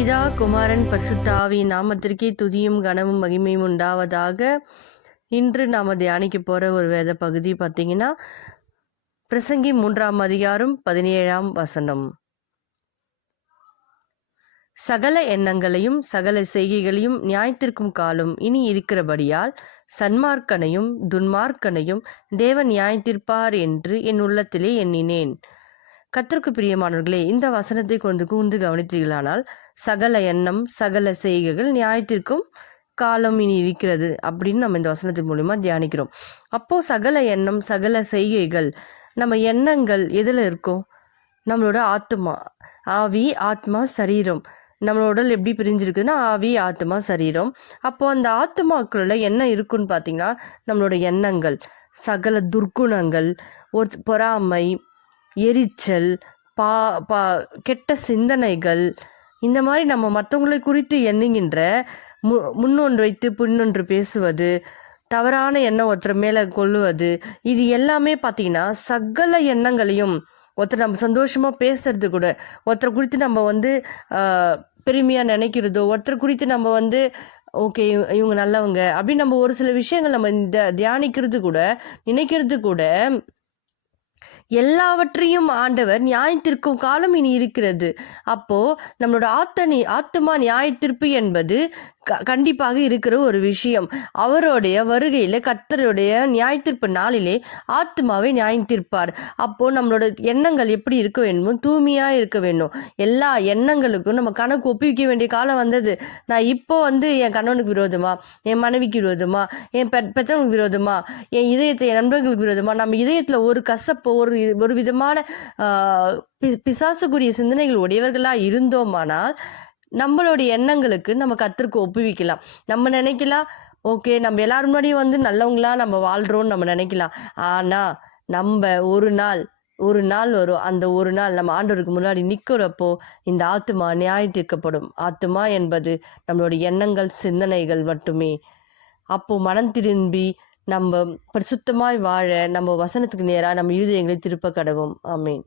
பிதா குமாரன் பரிசுத்த ஆவியின் நாமத்திற்கே துதியும் கனமும் மகிமையும் உண்டாவதாக. இன்று நாம் தியானிக்க போகிற ஒரு வேத பகுதி பார்த்தீங்கன்னா பிரசங்கி 3ஆம் அதிகாரம் 17ஆம் வசனம். சகல எண்ணங்களையும் சகல செய்கைகளையும் நியாயத்திற்கும் காலம் இனி இருக்கிறபடியால் சன்மார்க்கனையும் துன்மார்க்கனையும் தேவன் நியாயத்திற்பார் என்று என் உள்ளத்திலே எண்ணினேன். கர்த்தருக்கு பிரியமானவர்களே, இந்த வசனத்தை கொண்டு கூர்ந்து கவனித்தீர்களானால் சகல எண்ணம் சகல செய்கைகள் நியாயத்திற்கும் காலம் இனி இருக்கிறது அப்படின்னு நம்ம இந்த வசனத்தின் மூலிமா தியானிக்கிறோம். அப்போ சகல எண்ணம் சகல செய்கைகள், நம்ம எண்ணங்கள் எதில் இருக்கும்? நம்மளோட ஆத்மா, ஆவி, ஆத்மா, சரீரம். நம்மளோட உடல் எப்படி பிரிஞ்சிருக்குன்னா ஆவி, ஆத்மா, சரீரம். அப்போ அந்த ஆத்மாக்களோட என்ன இருக்குன்னு பார்த்தீங்கன்னா நம்மளோட எண்ணங்கள், சகல துர்க்குணங்கள், பொறாமை, எரிச்சல், கெட்ட சிந்தனைகள், இந்த மாதிரி நம்ம மற்றவங்களை குறித்து எண்ணுகின்ற முன்னொன்று வைத்து பின்னொன்று பேசுவது, தவறான எண்ணம் ஒருத்தர் மேலே கொள்ளுவது, இது எல்லாமே பார்த்தீங்கன்னா சகல எண்ணங்களையும் ஒருத்தர் நம்ம சந்தோஷமாக பேசுறது கூட, ஒருத்தர் குறித்து நம்ம பெருமையாக நினைக்கிறதோ, ஒருத்தர் குறித்து நம்ம ஓகே இவங்க நல்லவங்க அப்படின்னு நம்ம ஒரு சில விஷயங்கள் நம்ம தியானிக்கிறது கூட, நினைக்கிறது கூட, எல்லாவற்றையும் ஆண்டவர் நியாயத்திற்கும் காலம் இனி இருக்கிறது. அப்போ நம்மளோட ஆத்மா நியாயத்திற்பு என்பது கண்டிப்பாக இருக்கிற ஒரு விஷயம். அவருடைய வருகையில் கர்த்தருடைய நியாயத்திற்பு நாளிலே ஆத்மாவை நியாயத்திருப்பார். அப்போ நம்மளோட எண்ணங்கள் எப்படி இருக்க வேண்டும்? தூய்மையாக இருக்க வேண்டும். எல்லா எண்ணங்களுக்கும் நம்ம கணக்கு ஒப்புவிக்க வேண்டிய காலம் வந்தது. நான் இப்போ என் கணவனுக்கு விரோதமா, என் மனைவிக்கு விரோதமா, என் பெற்றவங்களுக்கு விரோதமா, என் இதயத்தை என் நண்பர்களுக்கு விரோதமா, நம்ம இதயத்தில் ஒரு கசப்போ ஒரு விதமான பிசாசுக்குரிய சிந்தனைகள் உடையவர்களாக இருந்தோமானால் நம்மளுடைய எண்ணங்களுக்கு நம்ம கர்த்தருக்கு ஒப்புவிக்கலாம். நம்ம நினைக்கலாம், ஓகே நம்ம எல்லாரும் முன்னாடியும் நல்லவங்களா நம்ம வாழ்கிறோன்னு நம்ம நினைக்கலாம். ஆனால் நம்ம ஒரு நாள் வரும். அந்த ஒரு நாள் நம்ம ஆண்டவருக்கு முன்னாடி நிற்கிறப்போ இந்த ஆத்மா நியாயத்தீர்க்கப்படும். ஆத்மா என்பது நம்மளுடைய எண்ணங்கள், சிந்தனைகள் மட்டுமே. அப்போ மனம் திரும்பி நம்ம பரிசுத்தமாய் வாழ நம்ம வசனத்துக்கு நேராக நம்ம இருதயங்களை திருப்ப கடவோம். ஆமேன்.